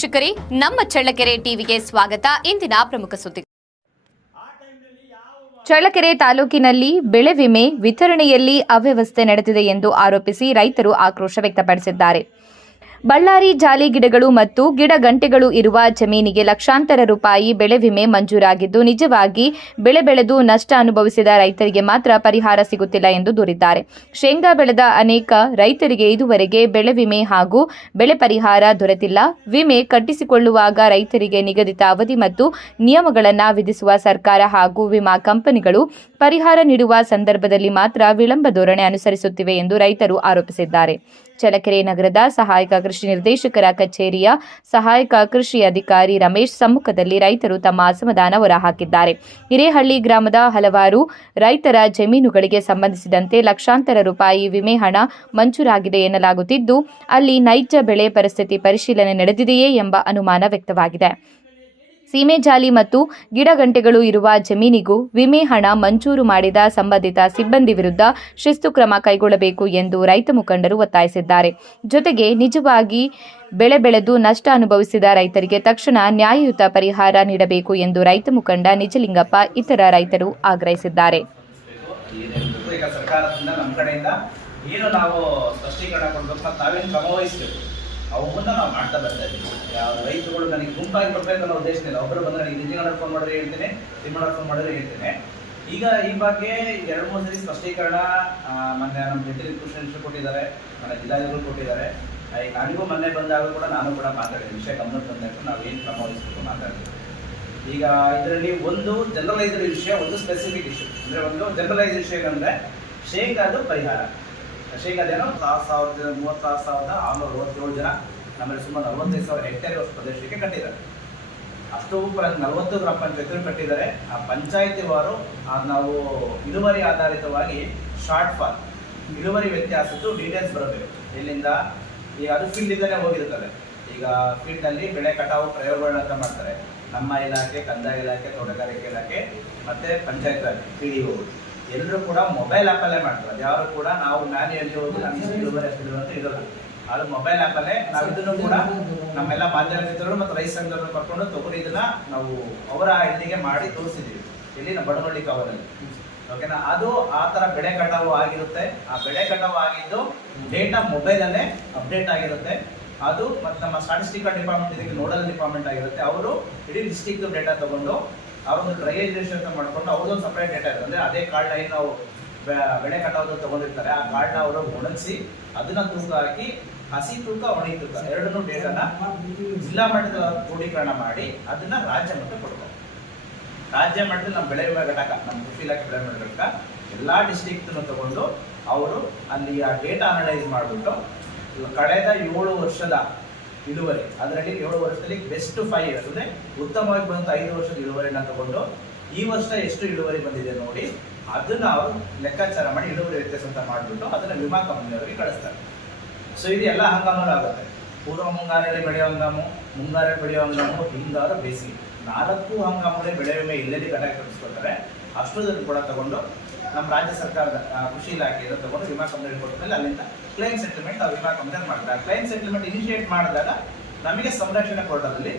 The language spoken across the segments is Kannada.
ವೀಕ್ಷಕರೇ, ನಮ್ಮ ಚಳ್ಳಕೆರೆ ಟಿವಿಗೆ ಸ್ವಾಗತ. ಇಂದಿನ ಪ್ರಮುಖ ಸುದ್ದಿ. ಚಳ್ಳಕೆರೆ ತಾಲೂಕಿನಲ್ಲಿ ಬೆಳೆ ವಿಮೆ ವಿತರಣೆಯಲ್ಲಿ ಅವ್ಯವಸ್ಥೆ ನಡೆದಿದೆ ಎಂದು ಆರೋಪಿಸಿ ರೈತರು ಆಕ್ರೋಶ ವ್ಯಕ್ತಪಡಿಸಿದ್ದಾರೆ. ಬಳ್ಳಾರಿ ಜಾಲಿ ಗಿಡಗಳು ಮತ್ತು ಗಿಡಗಂಟೆಗಳು ಇರುವ ಜಮೀನಿಗೆ ಲಕ್ಷಾಂತರ ರೂಪಾಯಿ ಬೆಳೆ ವಿಮೆ ಮಂಜೂರಾಗಿದ್ದು, ನಿಜವಾಗಿ ಬೆಳೆ ಬೆಳೆದು ನಷ್ಟ ಅನುಭವಿಸಿದ ರೈತರಿಗೆ ಮಾತ್ರ ಪರಿಹಾರ ಸಿಗುತ್ತಿಲ್ಲ ಎಂದು ದೂರಿದ್ದಾರೆ. ಶೇಂಗಾ ಬೆಳೆದ ಅನೇಕ ರೈತರಿಗೆ ಇದುವರೆಗೆ ಬೆಳೆ ವಿಮೆ ಹಾಗೂ ಬೆಳೆ ಪರಿಹಾರ ದೊರೆತಿಲ್ಲ. ವಿಮೆ ಕಟ್ಟಿಸಿಕೊಳ್ಳುವಾಗ ರೈತರಿಗೆ ನಿಗದಿತ ಅವಧಿ ಮತ್ತು ನಿಯಮಗಳನ್ನು ವಿಧಿಸುವ ಸರ್ಕಾರ ಹಾಗೂ ವಿಮಾ ಕಂಪನಿಗಳು ಪರಿಹಾರ ನೀಡುವ ಸಂದರ್ಭದಲ್ಲಿ ಮಾತ್ರ ವಿಳಂಬ ಧೋರಣೆ ಅನುಸರಿಸುತ್ತಿವೆ ಎಂದು ರೈತರು ಆರೋಪಿಸಿದ್ದಾರೆ. ಚಳ್ಳಕೆರೆ ನಗರದ ಸಹಾಯಕ ಕೃಷಿ ನಿರ್ದೇಶಕರ ಕಚೇರಿಯ ಸಹಾಯಕ ಕೃಷಿ ಅಧಿಕಾರಿ ರಮೇಶ್ ಸಮ್ಮುಖದಲ್ಲಿ ರೈತರು ತಮ್ಮ ಅಸಮಾಧಾನ ಹೊರಹಾಕಿದ್ದಾರೆ. ಹಿರೇಹಳ್ಳಿ ಗ್ರಾಮದ ಹಲವಾರು ರೈತರ ಜಮೀನುಗಳಿಗೆ ಸಂಬಂಧಿಸಿದಂತೆ ಲಕ್ಷಾಂತರ ರೂಪಾಯಿ ವಿಮೆ ಹಣ ಮಂಜೂರಾಗಿದೆ ಎನ್ನಲಾಗುತ್ತಿದ್ದು, ಅಲ್ಲಿ ನೈಜ ಬೆಳೆ ಪರಿಸ್ಥಿತಿ ಪರಿಶೀಲನೆ ನಡೆದಿದೆಯೇ ಎಂಬ ಅನುಮಾನ ವ್ಯಕ್ತವಾಗಿದೆ. ಸೀಮೆ ಜಾಲಿ ಮತ್ತು ಗಿಡಗಂಟೆಗಳು ಇರುವ ಜಮೀನಿಗೂ ವಿಮೆ ಹಣ ಮಂಜೂರು ಮಾಡಿದ ಸಂಬಂಧಿತ ಸಿಬ್ಬಂದಿ ವಿರುದ್ಧ ಶಿಸ್ತು ಕ್ರಮ ಕೈಗೊಳ್ಳಬೇಕು ಎಂದು ರೈತ ಮುಖಂಡರು ಒತ್ತಾಯಿಸಿದ್ದಾರೆ. ಜೊತೆಗೆ ನಿಜವಾಗಿ ಬೆಳೆ ಬೆಳೆದು ನಷ್ಟ ಅನುಭವಿಸಿದ ರೈತರಿಗೆ ತಕ್ಷಣ ನ್ಯಾಯಯುತ ಪರಿಹಾರ ನೀಡಬೇಕು ಎಂದು ರೈತ ಮುಖಂಡ ನಿಜಲಿಂಗಪ್ಪ ಇತರ ರೈತರು ಆಗ್ರಹಿಸಿದ್ದಾರೆ. ಅವನ್ನ ನಾವು ಮಾಡ್ತಾ ಬರ್ತಾ ಇದ್ದೀವಿ. ಯಾವ ರೈತರುಗಳು ನನಗೆ ಗುಂಪಾಗಿ ಬರ್ಬೇಕು ಅನ್ನೋ ಉದ್ದೇಶನಿಲ್ಲ. ಒಬ್ಬರು ಬಂದರೆ ನನಗೆ ಇಂಜಿನಿಯರ್ ಫೋನ್ ಮಾಡಿದ್ರೆ ಹೇಳ್ತೇನೆ, ತಿಮ್ಮಣ್ಣ ಫೋನ್ ಮಾಡಿದ್ರೆ ಹೇಳ್ತೇನೆ. ಈಗ ಈ ಬಗ್ಗೆ 2-3 ಸರಿ ಸ್ಪಷ್ಟೀಕರಣ ಮೊನ್ನೆ ನಮ್ಮ ಜೊತೆ ಕೃಷಿ ಕೊಟ್ಟಿದ್ದಾರೆ, ನನ್ನ ಜಿಲ್ಲಾಧಿಕಾರಿಗಳು ಕೊಟ್ಟಿದ್ದಾರೆ. ಈಗ ನನಗೂ ಮೊನ್ನೆ ಬಂದಾಗ ಕೂಡ ನಾನು ಕೂಡ ಮಾತಾಡಿದ್ದೀನಿ. ವಿಷಯ ಗಮನಕ್ಕೆ ಬಂದಾಗ ನಾವು ಏನು ಕ್ರಮ ವಹಿಸಬೇಕು ಮಾತಾಡ್ತೀವಿ. ಈಗ ಇದರಲ್ಲಿ ಒಂದು ಜನರಲೈಸ್ಡ್ ವಿಷಯ, ಒಂದು ಸ್ಪೆಸಿಫಿಕ್ ಇಶ್ಯೂ. ಅಂದರೆ ಒಂದು ಜನರಲೈಸ್ ವಿಷಯ ಏನಂದರೆ ಶೇಂಗಾದು ಪರಿಹಾರ. ಶೇಂಗಾದೇನೋ 36,667 ಜನ, ನಮ್ಮಲ್ಲಿ ಸುಮಾರು 45,000 ಹೆಕ್ಟೇರ್ ಪ್ರದೇಶಕ್ಕೆ ಕಟ್ಟಿದ್ದಾರೆ. ಅಷ್ಟು 40 ಗ್ರಾಮ ಪಂಚಾಯತ್ ಕಟ್ಟಿದ್ದಾರೆ. ಆ ಪಂಚಾಯತಿ ವಾರು ನಾವು ಇಳುವರಿ ಆಧಾರಿತವಾಗಿ ಶಾರ್ಟ್ ಫಾಲ್, ಇಳುವರಿ ವ್ಯತ್ಯಾಸದ್ದು ಡೀಟೇಲ್ಸ್ ಬರಬೇಕು. ಇಲ್ಲಿಂದ ಈಗ ಅದು ಫೀಲ್ಡಿಂದಲೇ ಹೋಗಿರುತ್ತದೆ. ಈಗ ಫೀಲ್ಡಲ್ಲಿ ಬೆಳೆ ಕಟಾವು ಪ್ರಯೋಗಗಳನ್ನ ಮಾಡ್ತಾರೆ. ನಮ್ಮ ಇಲಾಖೆ, ಕಂದಾಯ ಇಲಾಖೆ, ತೋಟಗಾರಿಕೆ ಇಲಾಖೆ ಮತ್ತು ಪಂಚಾಯತ್ ರಾಜ್ PDO ಎಲ್ಲರೂ ಕೂಡ ಮೊಬೈಲ್ ಆ್ಯಪಲ್ಲೇ ಮಾಡ್ತಾರೆ. ಯಾರು ಕೂಡ ನಾವು ಮ್ಯಾನ್ಯಲಿ ಹೋಗಿ ನಮಗೆ ಇಳುವರಿ ಅಷ್ಟು ಅಂತ ಇರೋಲ್ಲ. ಅದು ಮೊಬೈಲ್ ಆ್ಯಪಲ್ಲೇ ನಾವು ಇದನ್ನು ಕೂಡ ನಮ್ಮೆಲ್ಲ ಮಾಧ್ಯಮ ಮಿತ್ರರು ಮತ್ತು ರೈತ ಸಂಘದವ್ರನ್ನ ಕರ್ಕೊಂಡು ತಗೊಂಡು ಇದನ್ನ ನಾವು ಅವರ ಇಲ್ಲಿಗೆ ಮಾಡಿ ತೋರಿಸಿದ್ದೀವಿ. ಇಲ್ಲಿ ನಮ್ಮ ಬಡವಳ್ಳಿ ಕವರಲ್ಲಿ, ಓಕೆನಾ. ಅದು ಆ ಥರ ಬೆಳೆ ಕಟಾವು ಆಗಿರುತ್ತೆ. ಆ ಬೆಳೆ ಕಟಾವು ಆಗಿದ್ದು ಡೇಟಾ ಮೊಬೈಲಲ್ಲೇ ಅಪ್ಡೇಟ್ ಆಗಿರುತ್ತೆ. ಅದು ಮತ್ತು ನಮ್ಮ ಸ್ಟಾಟಿಸ್ಟಿಕಲ್ ಡಿಪಾರ್ಟ್ಮೆಂಟ್ ಇದಕ್ಕೆ ನೋಡಲ್ ಡಿಪಾರ್ಟ್ಮೆಂಟ್ ಆಗಿರುತ್ತೆ. ಅವರು ಇಡೀ ಡಿಸ್ಟಿಕ್ದು ಡೇಟಾ ತಗೊಂಡು ಅವರೊಂದು ಟ್ರಯಲೈಸೇಷನ್ ಅಂತ ಮಾಡಿಕೊಂಡು ಅವ್ರದ್ದೊಂದು ಸಪ್ರೇಟ್ ಡೇಟಾ ಇರುತ್ತೆ. ಅಂದರೆ ಅದೇ ಕಾರ್ಡ್ನ ಏನು ನಾವು ಬೆಳೆ ಕಟಾವು ತಗೊಂಡಿರ್ತಾರೆ, ಆ ಕಾರ್ಡ್ನ ಅವರು ಒಣಗಿಸಿ ಅದನ್ನ ತೂಕ ಹಾಕಿ, ಹಸಿ ತೂಕ, ಒಣಗಿ ತೂಕ ಎರಡನ್ನೂ ಡೇಟಾನ ಜಿಲ್ಲಾ ಮಟ್ಟದ ಕ್ರೋಢೀಕರಣ ಮಾಡಿ ಅದನ್ನ ರಾಜ್ಯ ಮಟ್ಟಕ್ಕೆ ಕೊಡ್ತಾರೆ. ರಾಜ್ಯ ಮಟ್ಟದಲ್ಲಿ ನಮ್ಮ ಬೆಳೆ ವಿಮೆ ಘಟಕ, ನಮ್ಮ ಕೃಷಿ ಇಲಾಖೆ ಬೆಳೆ ವಿಮೆ ಘಟಕ ಎಲ್ಲ ಡಿಸ್ಟಿಕ್ಟನ್ನು ತಗೊಂಡು ಅವರು ಅಲ್ಲಿ ಆ ಡೇಟಾ ಅನಲೈಸ್ ಮಾಡಿಬಿಟ್ಟು ಕಳೆದ 7 ವರ್ಷದ ಇಳುವರಿ, ಅದರಲ್ಲಿ 7 ವರ್ಷದಲ್ಲಿ ಬೆಸ್ಟ್ 5 ಇಯರ್ಸ್ ಅಂದರೆ ಉತ್ತಮವಾಗಿ ಬಂದ 5 ವರ್ಷದ ಇಳುವರಿನ ತಗೊಂಡು ಈ ವರ್ಷ ಎಷ್ಟು ಇಳುವರಿ ಬಂದಿದೆ ನೋಡಿ ಅದನ್ನ ಅವರು ಲೆಕ್ಕಾಚಾರ ಮಾಡಿ ಇಳುವರಿ ವ್ಯತ್ಯಾಸ ಅಂತ ಮಾಡಿಬಿಟ್ಟು ಅದನ್ನ ವಿಮಾ ಕಂಪನಿಯವರಿಗೆ ಕಳಿಸ್ತಾರೆ. ಸೊ ಇದು ಎಲ್ಲ ಹಂಗಾಮಲ್ಲಿ ಆಗುತ್ತೆ. ಪೂರ್ವ ಮುಂಗಾರಲ್ಲಿ ಬೆಳೆಯೋ ಹಂಗಾಮು, ಮುಂಗಾರಲ್ಲಿ ಬೆಳೆಯೋ ಹಂಗಾಮು, ಹಿಂಗಾರು ಬೇಸಿಗೆ 4 ಹಂಗಾಮಲ್ಲಿ ಬೆಳೆ ವಿಮೆ ಇಲ್ಲೆಲ್ಲಿ ಘಟಕ ಕಳಿಸ್ಕೊಳ್ತಾರೆ. ಅಷ್ಟೊಂದನ್ನು ಕೂಡ ತಗೊಂಡು ನಮ್ಮ ರಾಜ್ಯ ಸರ್ಕಾರದ ಕೃಷಿ ಇಲಾಖೆಯಿಂದ ತಗೊಂಡು ವಿಮಾ ಕಂಪನಿ ಕೊಟ್ಟ ಅಲ್ಲಿಂದ ಕ್ಲೈಮ್ ಸೆಟಲ್ಮೆಂಟ್ ವಿಮಾ ಕಂಪನಿ ಮಾಡ್ತಾರೆ. ಕ್ಲೈಮ್ ಸೆಟಲ್ಮೆಂಟ್ ಇನಿಷಿಯೇಟ್ ಮಾಡಿದಾಗ ನಮಗೆ ಸಂರಕ್ಷಣೆ ಕೋರ್ಟದಲ್ಲಿ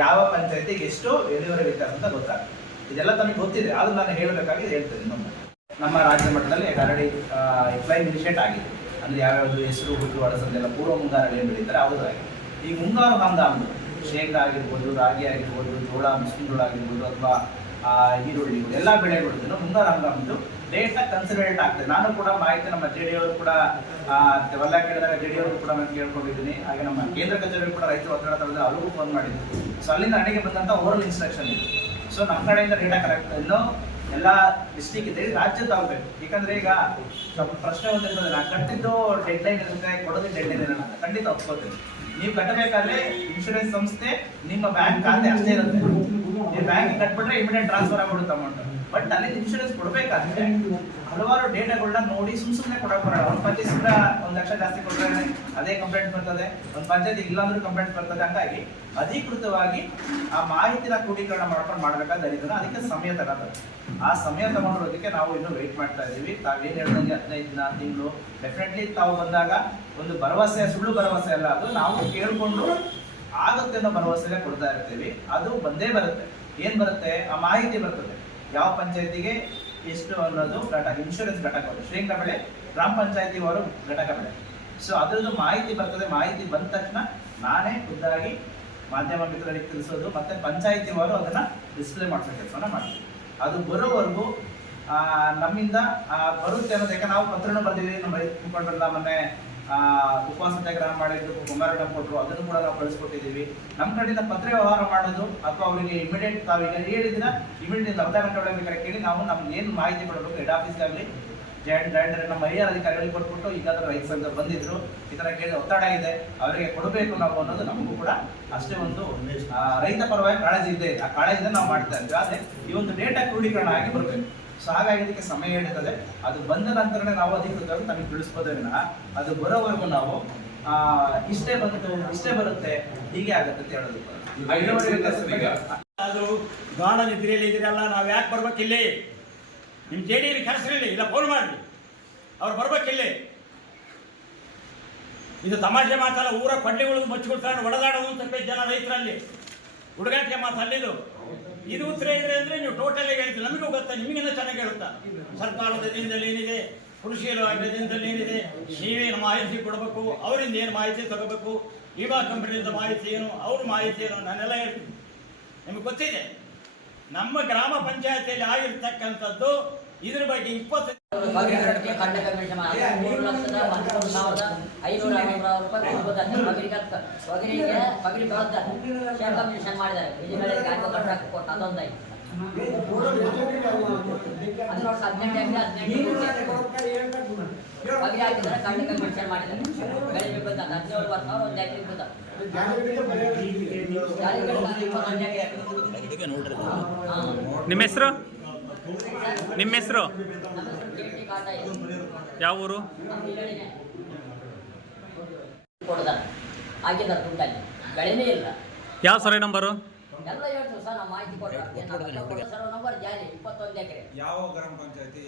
ಯಾವ ಪಂಚಾಯತಿಗೆ ಎಷ್ಟು ಇಳುವರಿ ವ್ಯತ್ಯಾಸ ಅಂತ ಗೊತ್ತಾಗುತ್ತೆ. ಇದೆಲ್ಲ ತಮಗೆ ಗೊತ್ತಿದೆ, ಆದ್ರೂ ನಾನು ಹೇಳಬೇಕಾಗಿ ಹೇಳ್ತೇನೆ. ನಮ್ಮ ರಾಜ್ಯ ಮಟ್ಟದಲ್ಲಿ ಆಲ್ರೆಡಿ ಕ್ಲೈಮ್ ಇನಿಷಿಯೇಟ್ ಆಗಿದೆ. ಅಂದರೆ ಯಾವ್ಯಾವುದು ಹೆಸರು, ಹುಟ್ಟು, ಅಳಸಂದೆಲ್ಲ ಪೂರ್ವ ಮುಂಗಾರಲ್ಲಿ ಏನು ಬೆಳೀತಾರೆ ಅವ್ರದ್ದು ಆಗಿದೆ. ಈ ಮುಂಗಾರು ಹಂಗಾಮು ಶೇಂಗಾ ಆಗಿರ್ಬೋದು, ರಾಗಿ ಆಗಿರ್ಬೋದು, ಜೋಳ, ಮುಸ್ಲಿಂ ಜೋಳ ಆಗಿರ್ಬೋದು, ಅಥವಾ ಈರುಳ್ಳಿ ಎಲ್ಲ ಬೆಳೆಗಳು ಮುಂಗಾರು ಹಂಗಾಮದ್ದು ಡೇಟಾ ಕನ್ಸಿಡರೇಟ್ ಆಗ್ತದೆ. ನಾನು ಕೂಡ ಮಾಹಿತಿ ನಮ್ಮ JD ಅವರು ಕೂಡ ಹೊಲ ಕೇಳಿದಾಗ JD ಅವರು ಕೂಡ ನಾನು ಕೇಳ್ಕೊಂಡಿದ್ದೀನಿ. ಹಾಗೆ ನಮ್ಮ ಕೇಂದ್ರ ಕಚೇರಿ ಕೂಡ ರೈತರು ಒತ್ತಡ ತಗೊಂಡು ಅವ್ರಿಗೂ ಫೋನ್ ಮಾಡಿದ್ರು. ಸೊ ಅಲ್ಲಿಂದ ನನಗೆ ಬಂದಂಥ ಓರಲ್ ಇನ್ಸ್ಟ್ರಕ್ಷನ್ ಇದೆ. ಸೊ ನಮ್ಮ ಕಡೆಯಿಂದ ಡೇಟಾ ಕರೆಕ್ಟ್ ಇನ್ನೂ ಎಲ್ಲ ಡಿಸ್ಟಿಕ್ ಇದೆ, ರಾಜ್ಯ ತಗೋಬೇಕು. ಯಾಕಂದ್ರೆ ಈಗ ಸ್ವಲ್ಪ ಪ್ರಶ್ನೆ ಒಂದಿರ್ತದೆ, ನಾನು ಕಟ್ಟಿದ್ದು ಡೆಡ್ಲೈನ್ ಇರುತ್ತೆ, ಕೊಡೋದು ಡೆಡ್ಲೈನ್ ಇರೋಣ, ಖಂಡಿತ ಒಪ್ಕೋತೀನಿ. ನೀವು ಕಟ್ಟಬೇಕಾದ್ರೆ ಇನ್ಶೂರೆನ್ಸ್ ಸಂಸ್ಥೆ ನಿಮ್ಮ ಬ್ಯಾಂಕ್ ಖಾತೆ ಅಷ್ಟೇ ಇರುತ್ತೆ. ನೀವು ಬ್ಯಾಂಕ್ ಕಟ್ಬಿಟ್ರೆ ಇಮಿಡಿಯೇಟ್ ಟ್ರಾನ್ಸ್ಫರ್ ಆಗ್ಬಿಡುತ್ತೆ ಅಮೌಂಟ್. ಬಟ್ ಅಲ್ಲಿ ಇನ್ಶೂರೆನ್ಸ್ ಕೊಡಬೇಕಾದ್ರೆ ಹಲವಾರು ಡೇಟಾಗಳನ್ನ ನೋಡಿ ಸುಮ್ಮನೆ ಕೊಡಕ್ಕೆ ಬರೋಣ. ಒಂದು ಪಂಚಾಯತ್ 1 ಲಕ್ಷ ಜಾಸ್ತಿ ಕೊಟ್ಟರೆ ಅದೇ ಕಂಪ್ಲೇಂಟ್ ಬರ್ತದೆ, ಒಂದು ಪಂಚಾಯತ್ ಇಲ್ಲಾಂದ್ರೂ ಕಂಪ್ಲೇಂಟ್ ಬರ್ತದೆ. ಹಂಗಾಗಿ ಅಧಿಕೃತವಾಗಿ ಆ ಮಾಹಿತಿನ ಕ್ರೋಢೀಕರಣ ಮಾಡ್ಕೊಂಡು ಮಾಡಬೇಕಾದ್ರೆ ಅದಕ್ಕೆ ಸಮಯ ತಗೋತಾರೆ. ಆ ಸಮಯ ತಗೊಂಡಿರೋದಕ್ಕೆ ನಾವು ಇನ್ನೂ ವೆಯ್ಟ್ ಮಾಡ್ತಾ ಇದ್ದೀವಿ. ತಾವೇನು ಹೇಳ್ದಂಗೆ 15 ದಿನ, ತಿಂಗಳು ಡೆಫಿನೆಟ್ಲಿ ತಾವು ಬಂದಾಗ ಒಂದು ಭರವಸೆ, ಸುಳ್ಳು ಭರವಸೆ ಅಲ್ಲ, ಅದು ನಾವು ಕೇಳಿಕೊಂಡು ಆಗುತ್ತೆ ಅನ್ನೋ ಭರವಸೆಗೆ ಕೊಡ್ತಾ ಇರ್ತೀವಿ. ಅದು ಬಂದೇ ಬರುತ್ತೆ. ಏನ್ ಬರುತ್ತೆ? ಆ ಮಾಹಿತಿ ಬರ್ತದೆ, ಯಾವ ಪಂಚಾಯತಿಗೆ ಎಷ್ಟು ಅನ್ನೋದು ಘಟಕ, ಇನ್ಶೂರೆನ್ಸ್ ಘಟಕಗಳು, ಶ್ರೀರಂಗ ಬೆಳೆ ಗ್ರಾಮ ಪಂಚಾಯತಿ ಅವರು ಘಟಕ ಬೆಳೆ. ಸೊ ಅದರದ್ದು ಮಾಹಿತಿ ಬರ್ತದೆ. ಮಾಹಿತಿ ಬಂದ ತಕ್ಷಣ ನಾನೇ ಖುದ್ದಾಗಿ ಮಾಧ್ಯಮ ಮಿತ್ರರಿಗೆ ತಿಳಿಸೋದು, ಮತ್ತೆ ಪಂಚಾಯತಿ ಅವರು ಅದನ್ನ ಡಿಸ್ಪ್ಲೇ ಮಾಡಿಸೋ ಕೆಲಸನ ಮಾಡ್ತೀವಿ. ಅದು ಬರೋವರೆಗೂ ನಮ್ಮಿಂದ ಬರುತ್ತೆ ಅನ್ನೋದು. ಯಾಕೆ ನಾವು ಪತ್ರನೂ ಬರ್ದಿದ್ದೀವಿ, ನಮ್ಮ ರೈತ ಮುಖಂಡರೆಲ್ಲ ಮೊನ್ನೆ ಉಪವಾಸ ಸತ್ಯಾಗ್ರಹ ಮಾಡಿದ್ದು ಕುಮಾರಣ್ಣ ಕೊಟ್ಟರು, ಅದನ್ನು ಕೂಡ ನಾವು ಕಳಿಸ್ಕೊಟ್ಟಿದ್ದೀವಿ. ನಮ್ಮ ಕಡೆಯಿಂದ ಪತ್ರ ವ್ಯವಹಾರ ಮಾಡೋದು ಅಥವಾ ಅವರಿಗೆ ಇಮಿಡಿಯೇಟ್ ತಾವೀಗ ಹೇಳಿದಿನ ಇಮಿಡಿಯೇಟ್ ಅರ್ಧ ಗಂಟೆ ಒಳಗೆ ಬೇಕಾದ್ರೆ ಕೇಳಿ ನಾವು ನಮ್ಗೆ ಏನು ಮಾಹಿತಿ ಕೊಡಬೇಕು ಹೆಡ್ ಆಫೀಸ್ಗಾಗಲಿ ಜಾಯಿಂಟ್ ನಮ್ಮ ಹಿರಿಯ ಅಧಿಕಾರಿಗಳಿಗೆ ಕೊಟ್ಬಿಟ್ಟು ಈಗ ರೈತ ಸಂಘ ಬಂದಿದ್ರು, ಈ ತರ ಕೇಳಿ ಒತ್ತಡ ಇದೆ, ಅವರಿಗೆ ಕೊಡಬೇಕು ನಾವು ಅನ್ನೋದು ನಮಗೂ ಕೂಡ ಅಷ್ಟೇ ಒಂದು ರೈತ ಪರವಾಗಿ ಕಾಳಜಿ ಇದೆ. ಆ ಕಾಳಜಿಯಿಂದ ನಾವು ಮಾಡ್ತಾ ಇದ್ವಿ. ಆದ್ರೆ ಈ ಒಂದು ಡೇಟಾ ಕ್ರೋಢೀಕರಣ ಆಗಿ ಬರಬೇಕು. ಸೊ ಹಾಗಾಗಿ ಇದಕ್ಕೆ ಸಮಯ ಹಿಡಿತದೆ. ಅದು ಬಂದ ನಂತರನೇ ನಾವು ಅಧಿಕೃತವಾಗಿ ನಮಗೆ ತಿಳಿಸ್ಬೋದೇ ವಿನಃ ಅದು ಬರೋವರೆಗೂ ನಾವು ಇಷ್ಟೇ ಬಂತು ಇಷ್ಟೇ ಬರುತ್ತೆ ಹೀಗೆ ಆಗುತ್ತೆ ಅಂತ ಹೇಳೋದು. ಅದು ಗಾಢ ನಿದ್ರೆಯಲ್ಲಿ ಇದ್ದೀರಲ್ಲ, ನಾವು ಯಾಕೆ ಬರ್ಬೇಕಿಲ್ಲಿ? ನಿಮ್ಮ ಜೆ ಡಿ ಕರೆಸ್ರಿ, ಇಲ್ಲ ಫೋನ್ ಮಾಡಿ, ಅವ್ರು ಬರ್ಬೇಕಿಲ್ಲಿ. ಇದು ತಮಾಷೆ ಮಾತಲ್ಲ. ಊರ ಕೊಂಡೆಗಳು ಮುಚ್ಚಿಕೊಳ್ತಾರೆ, ಒಡೆದಾಡುವಂತ ಜನ ರೈತರಲ್ಲಿ ಹುಡುಗಾಟಿಗೆ ಮಾತಲ್ಲಿದು. ಇದು ಉತ್ತರ ಇದೆ ಅಂದ್ರೆ ನೀವು ಟೋಟಲ್ ಆಗಿ ಹೇಳ್ತೀವಿ. ನಮಗೂ ಗೊತ್ತಾ, ನಿಮಗಿನ್ನ ಚೆನ್ನಾಗಿ ಹೇಳುತ್ತಾ. ಸರ್ಕಾರದ ದಿನದಲ್ಲಿ ಏನಿದೆ, ಕೃಷಿ ಇಲಾಖೆ ದಿನದಲ್ಲಿ ಏನಿದೆ, ನೀವೇನು ಮಾಹಿತಿ ಕೊಡಬೇಕು, ಅವರಿಂದ ಏನು ಮಾಹಿತಿ ತಗೋಬೇಕು, ವಿಮಾ ಕಂಪನಿಯಿಂದ ಮಾಹಿತಿ ಏನು, ಅವ್ರ ಮಾಹಿತಿ ಏನು, ನಾನೆಲ್ಲ ಹೇಳ್ತೀನಿ. ನಿಮಗೆ ಗೊತ್ತಿದೆ. ನಮ್ಮ ಗ್ರಾಮ ಪಂಚಾಯತಿಯಲ್ಲಿ ಆಗಿರ್ತಕ್ಕಂಥದ್ದು ಇದ್ರ ಬಗ್ಗೆ 20 ನಿಮ್ಮ ಹೆಸರು? ನಿಮ್ಮ ಹೆಸರು ಯಾವ ಊರು? ಬೆಳೆನೇ ಇಲ್ಲ. ಯಾವ ಸರ್ವೆ ನಂಬರು? ಎಲ್ಲ ಹೇಳ್ತೀವಿ ಸರ್, ನಾವು ಮಾಹಿತಿ ಕೊಡ್ತೀವಿ. ಸರ್ವ ನಂಬರ್ ಜಾಲಿ 21 ಎಕರೆ. ಯಾವ ಗ್ರಾಮ ಪಂಚಾಯತಿ?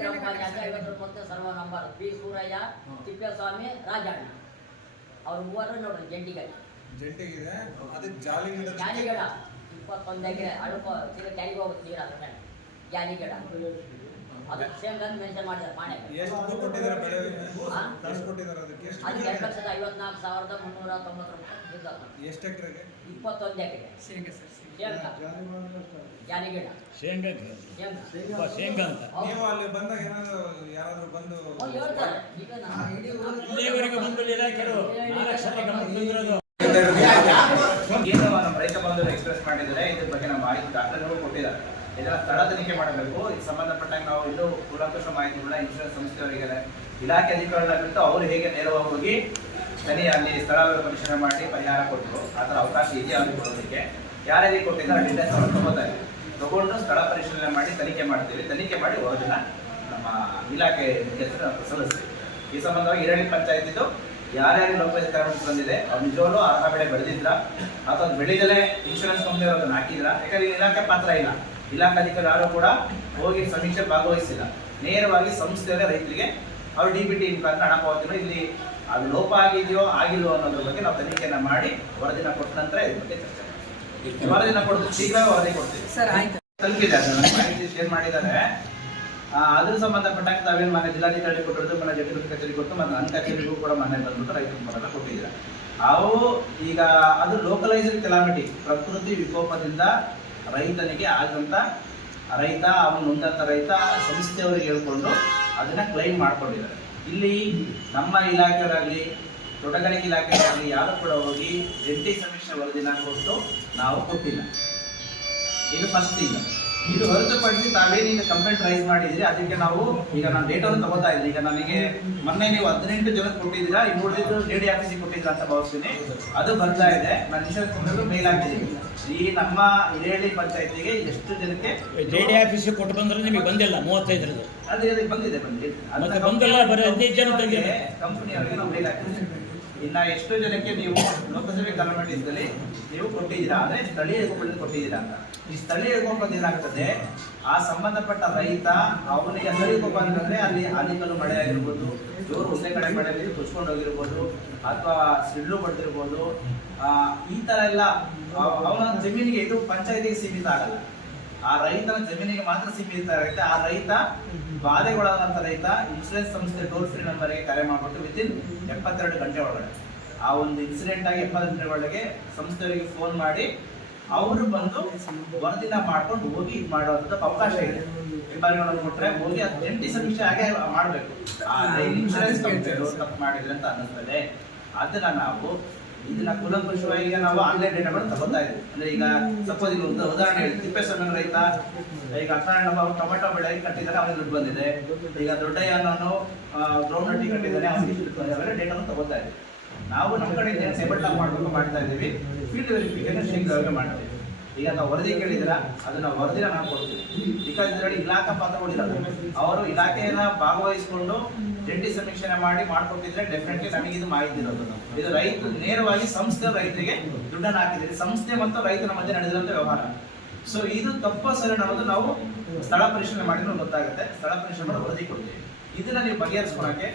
ಗ್ರಾಮ ಪಂಚಾಯತಿ 51 ಸರ್ವ ನಂಬರ್. ಪಿ ಸೂರಯ್ಯ, ತಿಪ್ಪೇಸ್ವಾಮಿ, ರಾಜಣ್ಣ ಅವ್ರ ಮೂವರು ನೋಡ್ರಿ ಜಂಟಿಗಳು. ಜಂಟಿಗಿದೆ. ಅದಕ್ಕೆ ಜಾಲಿಗಿಡ 21 ಎಕರೆ ಅಳುಕು ಕ್ಯಾರಿಗೆ ಹೋಗ್ತೀವಿ. ಅದ್ರ ಮೇಲೆ ಜಾಲಿ ಗಿಡ ಅದು ಸೇಮ್ ಅಂತ ಮೆನ್ಷನ್ ಮಾಡಿದ್ದಾರೆ ಪಾಣೆ. ಎಷ್ಟು ಕೊಟ್ಟಿದ್ದಾರೆ ಬೆಳೆ ವಿಮೆ? ಎಷ್ಟು ಕೊಟ್ಟಿದ್ದಾರೆ ಅದಕ್ಕೆ? ಎಷ್ಟು? ಅದಕ್ಕೆ 2,54,390 ರೂಪಾಯಿ. ಎಷ್ಟು ಎಕರೆಗೆ? 21 ಎಕರೆ. ಜಾಲಿ ಗಿಡ ಶೇಂಗಾ ಅಂತ ನೀವು ಅಲ್ಲಿ ಬಂದಾಗ ಯಾರಾದ್ರೂ ಬಂದು ಹೇಳ್ತಾರೆ. ಈಗ ಇಲ್ಲಿವರೆಗೆ ಬಂದು ಇಲಾಖೆರು ಏನು ನಮ್ಮ ರೈತ ಬಂಧುಗಳು ಎಕ್ಸ್ಪ್ರೆಸ್ ಮಾಡಿದರೆ ಇದ್ರ ಬಗ್ಗೆ ನಮ್ಮ ಮಾಹಿತಿ ದಾಖಲೆಗಳು ಕೊಟ್ಟಿದ್ದಾರೆ. ಇದರ ಸ್ಥಳ ತನಿಖೆ ಮಾಡಬೇಕು. ಇದಕ್ಕೆ ಸಂಬಂಧಪಟ್ಟಾಗ ನಾವು ಇನ್ನೂ ಕೂಲಂಕಷ ಮಾಹಿತಿಗಳನ್ನ ಇನ್ಶೂರೆನ್ಸ್ ಸಂಸ್ಥೆಯವರಿಗೆ, ಇಲಾಖೆ ಅಧಿಕಾರಿಗಳ ಬಿಟ್ಟು ಅವರು ಹೇಗೆ ನೇರವಾಗಿ ಹೋಗಿ ಅಲ್ಲಿ ಸ್ಥಳ ಪರಿಶೀಲನೆ ಮಾಡಿ ಪರಿಹಾರ ಕೊಟ್ಟರು. ಆ ಥರ ಅವಕಾಶ ಇದೆಯಾ ಅವ್ರಿಗೆ ಕೊಡೋದಕ್ಕೆ. ಯಾರ್ಯಾರಿಗೆ ಕೊಟ್ಟಿದ್ದಾರೆ ಡೀಟೇಲ್ಸ್ ಅವರು ತಗೋತಾ ಇದ್ದೀವಿ. ತಗೊಂಡು ಸ್ಥಳ ಪರಿಶೀಲನೆ ಮಾಡಿ ತನಿಖೆ ಮಾಡ್ತೀವಿ. ತನಿಖೆ ಮಾಡಿ ವರದಿನ ನಮ್ಮ ಇಲಾಖೆ ಮುಖ್ಯಸ್ಥರು ಸಲ್ಲಿಸ್ತೀವಿ. ಈ ಸಂಬಂಧವಾಗಿ ಹಿರಳ್ಳಿ ಪಂಚಾಯತಿದು ಯಾರ್ಯಾರಿಗೆ ಲೋಕೋಪಯೋಗಿ ನೋಟಿಸ್ ಬಂದಿದೆ, ಅವ್ರು ನಿಜವಾಗ್ಲೂ ಅರ್ಹ ಬೆಳೆ ಬೆಳೆದಿದ್ರ ಅಥವಾ ಬೆಳೆದಲೇ ಇನ್ಶೂರೆನ್ಸ್ ಕಂಪ್ನಿ ಅದನ್ನ ಹಾಕಿದ್ರ? ಯಾಕಂದ್ರೆ ಇಲಾಖೆ ಪಾತ್ರ ಇಲ್ಲ. ಇಲಾಖೆ ಅಧಿಕಾರಿ ಯಾರು ಕೂಡ ಹೋಗಿ ಸಮೀಕ್ಷೆ ಭಾಗವಹಿಸಿಲ್ಲ. ನೇರವಾಗಿ ಸಂಸ್ಥೆಯ ರೈತರಿಗೆ ಅವ್ರು DBT ಮುಖಾಂತರ ಹಣ ಪಾವತಿನ ಇಲ್ಲಿ ಅದು ಲೋಪ ಆಗಿದೆಯೋ ಆಗಿಲ್ವೋ ಅನ್ನೋದ್ರ ಬಗ್ಗೆ ನಾವು ತನಿಖೆಯನ್ನ ಮಾಡಿ ವರದಿನ ಕೊಟ್ಟ ನಂತರ ಇದ್ರ ಬಗ್ಗೆ ಚರ್ಚೆ ಮಾಡ್ತೀವಿ. ವರದಿನ ಕೊಡ್ತೀವಿ, ಶೀಘ್ರ ವರದಿ ಕೊಡ್ತೀವಿ. ತಲುಪಿದೆ, ಅದನ್ನ ಮಾಹಿತಿ ಶೇರ್ ಮಾಡಿದ್ದಾರೆ. ಅದ್ರ ಸಂಬಂಧಪಟ್ಟಾಗ ತಾವೇನು ಮನೆ ಜಿಲ್ಲಾಧಿಕಾರಿ ಕೊಟ್ಟಿರೋದು, ಮನೆ ಜಡ್ಡಿ ಕಚೇರಿ ಕೊಟ್ಟು ಮತ್ತೆ ನನ್ನ ಕಚೇರಿಗೂ ಕೂಡ ಮನೆ ಬಂದ್ಬಿಟ್ಟು ರೈತರ ಪರನ ಕೊಟ್ಟಿದ್ದೀರಾ. ಅವು ಈಗ ಅದು ಲೋಕಲೈಸ್ಡ್ ಕೆಲಾಮಿಟಿ, ಪ್ರಕೃತಿ ವಿಕೋಪದಿಂದ ರೈತನಿಗೆ ಆದಂತ ರೈತ, ಅವನು ನೊಂದಂತ ರೈತ ಸಂಸ್ಥೆಯವರಿಗೆ ಹೇಳ್ಕೊಂಡು ಅದನ್ನ ಕ್ಲೈಮ್ ಮಾಡ್ಕೊಂಡಿದ್ದಾರೆ. ಇಲ್ಲಿ ನಮ್ಮ ಇಲಾಖೆಯವರಾಗಲಿ ತೋಟಗಾರಿಕೆ ಇಲಾಖೆಯವರಾಗಲಿ ಯಾರು ಕೂಡ ಹೋಗಿ ಜಂಟಿ ಸಮೀಕ್ಷೆ ವರದಿನ ಕೊಟ್ಟು ನಾವು ಕೊಟ್ಟಿಲ್ಲ. ಇದು ಫಸ್ಟ್ ಥಿಂಗ್. ಇದು ಹೊರತುಪಡಿಸಿ ತಾವೇನೀಗ ಕಂಪ್ಲೇಂಟ್ ರೈಸ್ ಮಾಡಿದ್ರಿ, ಅದಕ್ಕೆ ನಾವು ಈಗ ನಾನು ಡೇಟಾವನ್ನು ತಗೋತಾ ಇದ್ದೀನಿ. ಈಗ ನನಗೆ ಮೊನ್ನೆ ನೀವು 18 ಜನಕ್ಕೆ ಕೊಟ್ಟಿದ್ದೀರಾ, ಇನ್ನು ಉಳಿದಿದ್ದು JD ಆಫೀಸಿಗೆ ಕೊಟ್ಟಿದ್ದೀರಾ ಅಂತ ಭಾವಿಸ್ತೀನಿ. ಅದು ಬರ್ತಾ ಇದೆ. ನಾನು ಇನ್ಶೂರೆನ್ಸ್ ಮೇಲ್ ಹಾಕಿದ್ದೀನಿ. ಈ ನಮ್ಮ ಹಿರೇಹಳ್ಳಿ ಪಂಚಾಯತಿಗೆ ಎಷ್ಟು ಜನಕ್ಕೆ JD ಆಫೀಸಿಗೆ ಕೊಟ್ಟು ಬಂದ್ರೆ ನಿಮಗೆ ಬಂದಿಲ್ಲ 35ರದು. ಅದೇ ಬಂದಿದೆ ಮತ್ತೆ ಬಂದಿಲ್ಲ, ಬರೀ 15 ಜನ ತಂದಿದೆ ಕಂಪನಿಯವರಿಗೆ ನಾವು ಮೇಲ್ ಹಾಕಿದ್ದೀವಿ. ಇನ್ನ ಎಷ್ಟು ಜನಕ್ಕೆ ನೀವು ಲೋಕಸಭೆ ಕಲಮಂಡಿಸದಲ್ಲಿ ನೀವು ಕೊಟ್ಟಿದ್ದೀರಾ, ಅಂದ್ರೆ ಸ್ಥಳೀಯ ಕೊಟ್ಟಿದ್ದೀರಾ ಅಂತ ಈ ಸ್ಥಳೀಯ ವಿಕೋಪ ಏನಾಗ್ತದೆ, ಆ ಸಂಬಂಧಪಟ್ಟ ರೈತ ಅವನಿಗೆ ಸ್ಥಳೀಯ ವಿಕೋಪ ಅಂತಂದ್ರೆ ಅಲ್ಲಿ ಆಲಿಕಲ್ಲು ಮಳೆ ಆಗಿರ್ಬೋದು, ಜೋರು ಒಂದೇ ಕಡೆ ಮಳೆಯಲ್ಲಿ ಕುಚ್ಕೊಂಡು ಹೋಗಿರ್ಬೋದು, ಅಥವಾ ಸಿಡ್ಲು ಬಡ್ದಿರ್ಬೋದು. ಈ ತರ ಎಲ್ಲ ಅವನ ಜಮೀನಿಗೆ, ಇದು ಪಂಚಾಯತಿಗೆ ಸೀಮಿತ ಆಗಲ್ಲ, ಆ ರೈತನ ಜಮೀನಿಗೆ ಮಾತ್ರ ಸೀಮಿತ ಆಗುತ್ತೆ. ಆ ರೈತ ಬಾಧೆಗೊಳಗಾದಂತ ರೈತ ಇನ್ಸೂರೆನ್ಸ್ ಸಂಸ್ಥೆ ಟೋಲ್ ಫ್ರೀ ನಂಬರ್ಗೆ ಕರೆ ಮಾಡಿಬಿಟ್ಟು ವಿತಿನ್ 72 ಗಂಟೆ ಒಳಗಡೆ, ಆ ಒಂದು ಇನ್ಸಿಡೆಂಟ್ ಆಗಿ 72 ಗಂಟೆ ಒಳಗೆ ಸಂಸ್ಥೆಯವರಿಗೆ ಫೋನ್ ಮಾಡಿ ಅವರು ಬಂದು ವರದಿನ ಮಾಡ್ಕೊಂಡು ಹೋಗಿ ಮಾಡುವಂಥದ್ದು ಅವಕಾಶ ಇದೆ. ವಿಭಾಗಗಳನ್ನು ಕೊಟ್ಟರೆ ಹೋಗಿ ಅದು ಜಂಟಿ ಸಮೀಕ್ಷೆ ಹಾಗೆ ಮಾಡಬೇಕು. ಇನ್ಶೂರೆನ್ಸ್ ಕಂಪನಿಯವರು ತಪ್ಪು ಮಾಡಿದ್ರೆ ಅಂತ ಅನ್ನಿಸ್ತದೆ. ಅದನ್ನ ನಾವು ಇದನ್ನ ಕುಲಂಕುಷವಾಗಿ ನಾವು ಆನ್ಲೈನ್ ಡೇಟಾಗಳನ್ನು ತಗೋತಾ ಇದ್ದೀವಿ. ಅಂದ್ರೆ ಈಗ ಸಪೋಸ್ ಈಗ ಒಂದು ಉದಾಹರಣೆ ಹೇಳಿ, ತಿಪ್ಪೇಸ್ವಾಮಿ ರೈತ ಈಗ ನಮ್ಮ ಟೊಮೆಟೊ ಬೆಳೆ ಕಟ್ಟಿದ್ದಾರೆ, ಅವನಿಗೆ ದುಡ್ಡು ಬಂದಿದೆ. ಈಗ ದೊಡ್ಡಯ್ಯ ಅನ್ನೋನು ಗ್ರೌಂಡ್ ನಟ್ಟಿ ಕಟ್ಟಿದ್ದಾನೆ, ಅವನಿಗೆ ಅವೆಲ್ಲ ಡೇಟಾನು ತಗೋತಾ ಇದ್ದೀವಿ. ನಾವು ನಮ್ಮ ಕಡೆ ಟೇಬಲ್ ಟಾಪ್ ಮಾಡಬೇಕು ಮಾಡ್ತಾ ಇದ್ದೀವಿ. ಫೀಲ್ಡ್ ವೆರಿಫಿಕೇಶನ್ ಶೀಘ್ರವಾಗಿ ಮಾಡ್ತೀವಿ. ಈಗ ನಾವು ವರದಿ ಕೇಳಿದಿರ, ಅದನ್ನ ವರದಿನ ನಾವು ಕೊಡ್ತೀವಿ. ಬಿಕಾಸ್ ಇದರಲ್ಲಿ ಇಲಾಖಾ ಪಾತ್ರಗಳಿರಲ್ಲ, ಅವರು ಇಲಾಖೆಯನ್ನ ಭಾಗವಹಿಸಿಕೊಂಡು ಜಂಟಿ ಸಮೀಕ್ಷೆ ಮಾಡಿ ಮಾಡ್ಕೊಟ್ಟಿದ್ರೆ ಡೆಫಿನೆಟ್ಲಿ ನಮಗೆ ಇದು ಮಾಹಿತಿ ಇರೋದು. ಇದು ರೈತ ನೇರವಾಗಿ ಸಂಸ್ಥೆ ರೈತರಿಗೆ ದುಡ್ಡನ್ನು ಹಾಕಿದ್ರೆ ಸಂಸ್ಥೆ ಮತ್ತು ರೈತನ ಮಧ್ಯೆ ನಡೆದಿರುವಂತ ವ್ಯವಹಾರ. ಸೊ ಇದು ತಪ್ಪು ಸರಿ ಅನ್ನೋದು ನಾವು ಸ್ಥಳ ಪರಿಶೀಲನೆ ಮಾಡಿದ್ರೆ ಗೊತ್ತಾಗುತ್ತೆ. ಸ್ಥಳ ಪರಿಶೀಲನೆ ಮಾಡಿ ವರದಿ ಕೊಡ್ತೀವಿ. ಇದನ್ನ ನೀವು ಬಗೆಹರಿಸ್ಕೊಳಕ್ಕೆ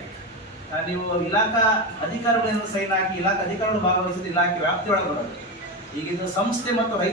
ನೀವು ಇಲಾಖಾ ಅಧಿಕಾರಿಗಳನ್ನು ಸೈನ್ ಹಾಕಿ ಇಲಾಖಾ ಅಧಿಕಾರಿಗಳು ಭಾಗವಹಿಸಿದ ಇಲಾಖೆ ವ್ಯಾಪ್ತಿಯೊಳಗೆ ಬರೋದು. ಈಗ ಇದು ಸಂಸ್ಥೆ ಮತ್ತು ರೈತ